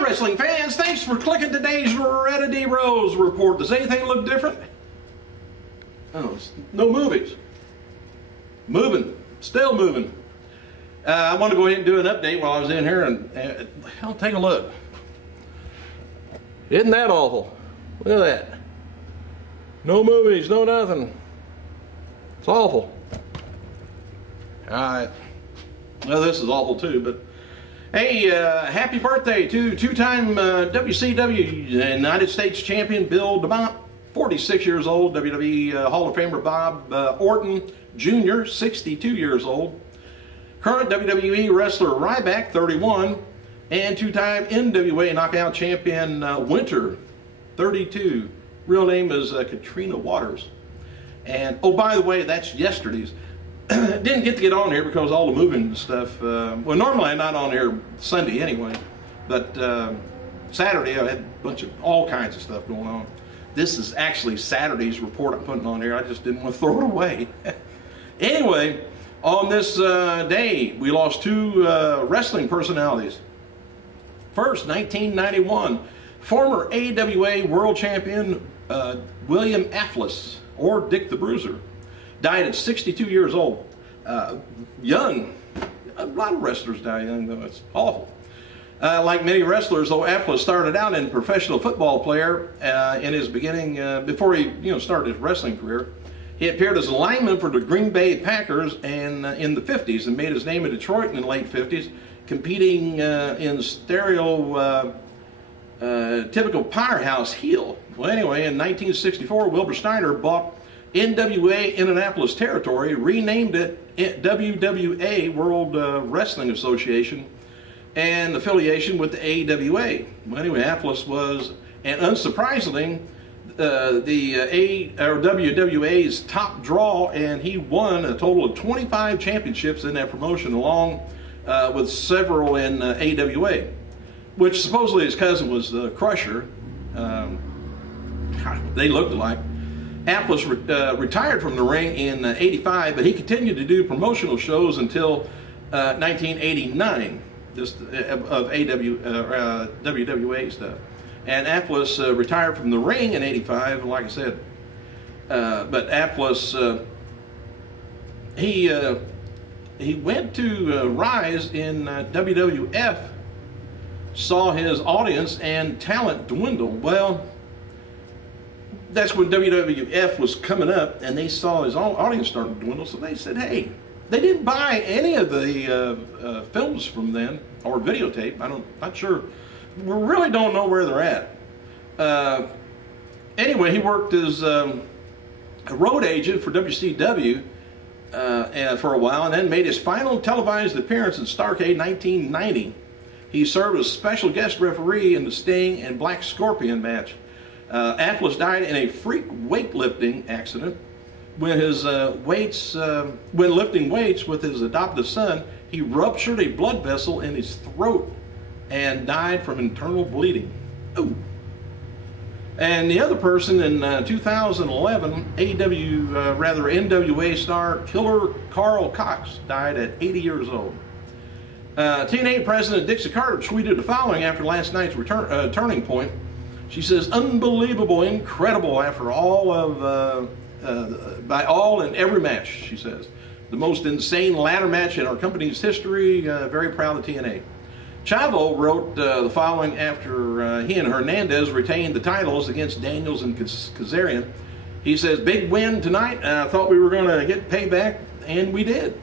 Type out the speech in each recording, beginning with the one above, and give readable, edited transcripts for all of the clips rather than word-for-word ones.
Hi, wrestling fans. Thanks for clicking today's Reddit Rose report. Does anything look different? Oh, no movies. Moving. Still moving. I want to go ahead and do an update while I was in here, and hell, take a look. Isn't that awful? Look at that. No movies, no nothing. It's awful. Alright. Well, this is awful too, but hey, happy birthday to two-time WCW United States champion Bill DeVon, 46 years old, WWE Hall of Famer Bob Orton Jr., 62 years old, current WWE wrestler Ryback, 31, and two-time NWA Knockout champion Winter, 32. Real name is Katrina Waters. And, oh, by the way, that's yesterday's. Didn't get to get on here because all the moving and stuff. Well, normally I'm not on here Sunday anyway, but Saturday I had a bunch of all kinds of stuff going on. This is actually Saturday's report I'm putting on here. I just didn't want to throw it away. Anyway, on this day, we lost two wrestling personalities. First, 1991, former AWA World Champion William Afflis, or Dick the Bruiser, died at 62 years old. Young. A lot of wrestlers die young, though. It's awful. Like many wrestlers, though, Afflis started out in professional football player in his beginning, before he started his wrestling career. He appeared as a lineman for the Green Bay Packers and in the 50s and made his name in Detroit in the late 50s, competing in typical powerhouse heel. Well, anyway, in 1964, Wilbur Snyder bought NWA Indianapolis territory, renamed it WWA, World Wrestling Association, and affiliation with the AWA. Well, anyway, Afflis was, and unsurprisingly, WWA's top draw, and he won a total of 25 championships in that promotion, along with several in AWA, which supposedly his cousin was Crusher. They looked alike. Afflis retired from the ring in '85, but he continued to do promotional shows until 1989, just of WWA stuff. And Afflis retired from the ring in '85, like I said. But Afflis, he went to Rise in WWF, saw his audience and talent dwindle. Well, that's when WWF was coming up, and they saw his audience starting to dwindle, so they said, hey, they didn't buy any of the films from then, or videotape. Not sure. We really don't know where they're at. Anyway, he worked as a road agent for WCW for a while, and then made his final televised appearance in Starrcade 1990. He served as special guest referee in the Sting and Black Scorpion match. Afflis died in a freak weightlifting accident when when lifting weights with his adoptive son. He ruptured a blood vessel in his throat and died from internal bleeding. Ooh. And the other person in 2011, NWA star Killer Carl Cox died at 80 years old. TNA President Dixie Carter tweeted the following after last night's turning point. She says, unbelievable, incredible after all of, by all in every match, she says. The most insane ladder match in our company's history. Very proud of TNA. Chavo wrote the following after he and Hernandez retained the titles against Daniels and Kazarian. He says, big win tonight. I thought we were going to get payback, and we did.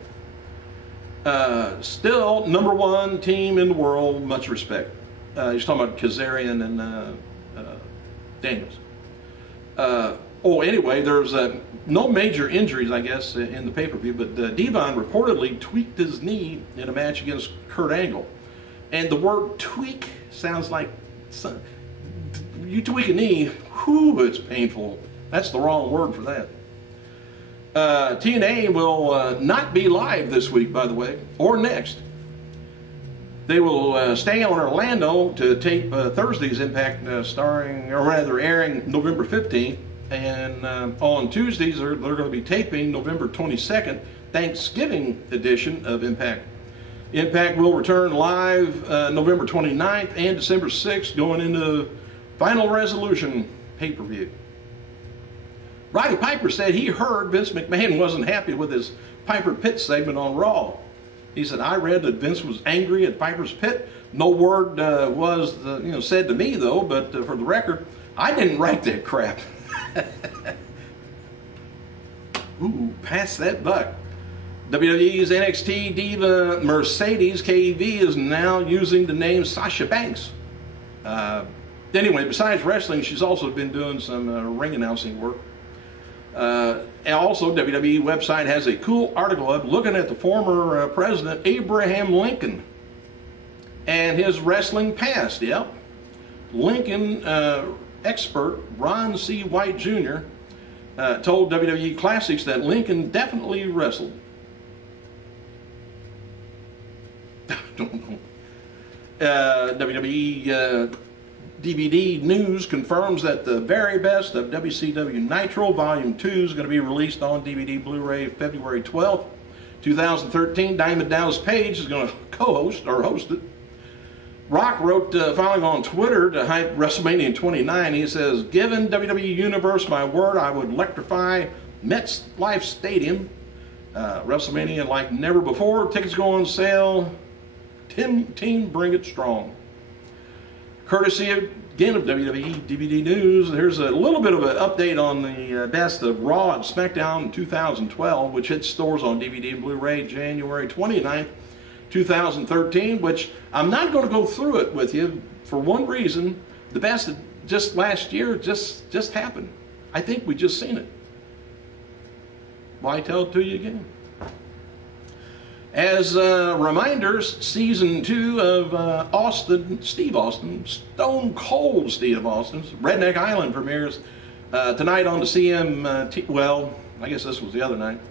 Still, #1 team in the world, much respect. He's talking about Kazarian and Daniels. Anyway, there's no major injuries, I guess, in the pay-per-view, but Devon reportedly tweaked his knee in a match against Kurt Angle. And the word tweak sounds like, you tweak a knee, whew, it's painful. That's the wrong word for that. TNA will not be live this week, by the way, or next. They will stay on Orlando to tape Thursday's Impact, airing November 15th, and on Tuesdays they're going to be taping November 22nd, Thanksgiving edition of Impact. Impact will return live November 29th and December 6th, going into Final Resolution pay-per-view. Roddy Piper said he heard Vince McMahon wasn't happy with his Piper Pit segment on Raw. He said, I read that Vince was angry at Piper's Pit. No word was said to me, though, but for the record, I didn't write that crap. Ooh, pass that buck. WWE's NXT diva Mercedes KV is now using the name Sasha Banks. Anyway, besides wrestling, she's also been doing some ring announcing work. And also, WWE website has a cool article up looking at the former President Abraham Lincoln and his wrestling past. Yep. Lincoln expert Ron C. White Jr. Told WWE Classics that Lincoln definitely wrestled. I don't know. WWE DVD News confirms that the very best of WCW Nitro Volume 2 is going to be released on DVD Blu-ray February 12th, 2013. Diamond Dallas Page is going to co-host or host it. Rock wrote, following on Twitter to hype WrestleMania 29, he says, given WWE Universe my word, I would electrify MetLife Stadium. WrestleMania like never before. Tickets go on sale. Team Bring It Strong. Courtesy again of WWE DVD News, there's a little bit of an update on the best of Raw and SmackDown in 2012, which hits stores on DVD and Blu-ray January 29th, 2013, which I'm not going to go through it with you for one reason. The best of just last year just happened. I think we just seen it. Why tell it to you again? As reminders, season 2 of Steve Austin, Stone Cold Steve Austin's Redneck Island premieres tonight on the CMT. Well, I guess this was the other night.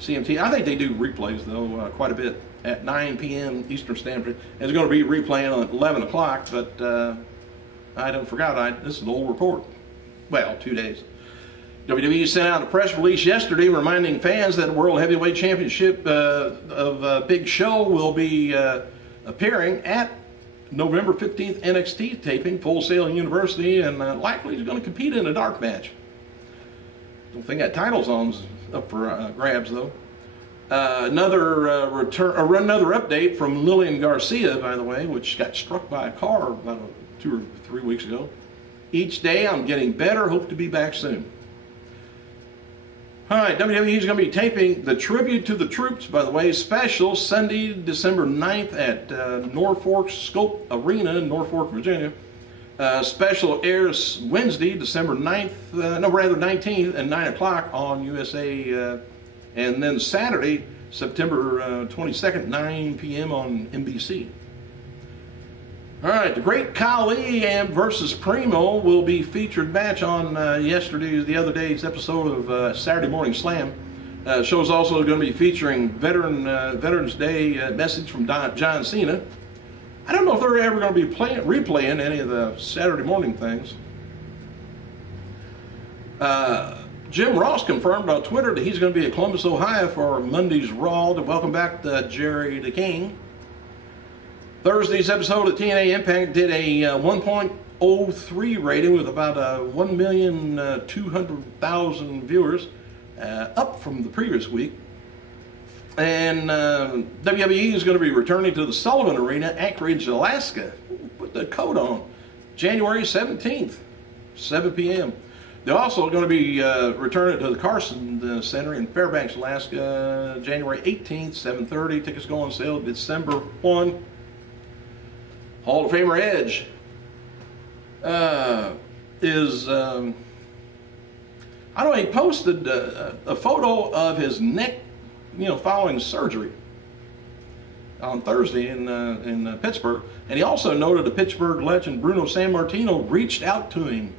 CMT. I think they do replays though quite a bit at 9 p.m. Eastern Standard. It's going to be replaying at 11 o'clock, but I don't forgot. This is an old report. Well, 2 days. WWE sent out a press release yesterday reminding fans that World Heavyweight Championship of Big Show will be appearing at November 15th NXT taping, Full Sail University, and likely is going to compete in a dark match. Don't think that title's up for grabs though. Another update from Lillian Garcia, by the way, which got struck by a car about 2 or 3 weeks ago. Each day I'm getting better. Hope to be back soon. All right, WWE is going to be taping the Tribute to the Troops, by the way, special Sunday, December 9th at Norfolk Scope Arena in Norfolk, Virginia. Special airs Wednesday, December 19th at 9 o'clock on USA. And then Saturday, September 22nd, 9 p.m. on NBC. All right, the Great Khali versus Primo will be featured match on the other day's episode of Saturday Morning Slam. Show's also going to be featuring Veterans Day message from John Cena. I don't know if they're ever going to be replaying any of the Saturday morning things. Jim Ross confirmed on Twitter that he's going to be at Columbus, Ohio for Monday's Raw to welcome back Jerry the King. Thursday's episode of TNA Impact did a 1.03 rating with about 1,200,000 viewers, up from the previous week. And WWE is going to be returning to the Sullivan Arena, Anchorage, Alaska. Put the code on. January 17th, 7 p.m. They're also going to be returning to the Carson Center in Fairbanks, Alaska, January 18th, 7:30. Tickets go on sale December 1. Hall of Famer Edge is, I don't know, he posted a photo of his neck, following surgery on Thursday in Pittsburgh. And he also noted the Pittsburgh legend Bruno Sammartino reached out to him.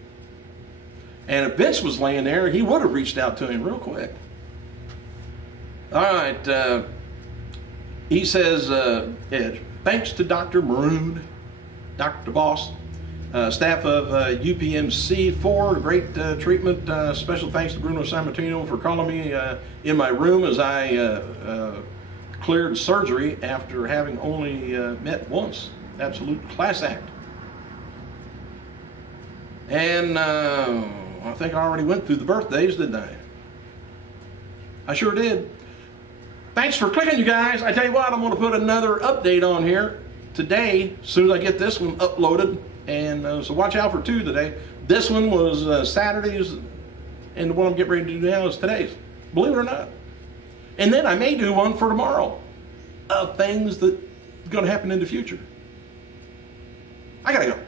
And if Vince was laying there, he would have reached out to him real quick. All right. He says, Edge, thanks to Dr. Maroon, Dr. Boss, staff of UPMC for great treatment. Special thanks to Bruno Sammartino for calling me in my room as I cleared surgery after having only met once. Absolute class act. And I think I already went through the birthdays, didn't I? I sure did. Thanks for clicking, you guys. I tell you what, I'm going to put another update on here today, as soon as I get this one uploaded. And so watch out for 2 today. This one was Saturday's, and the one I'm getting ready to do now is today's. Believe it or not. And then I may do one for tomorrow of things that are going to happen in the future. I gotta go.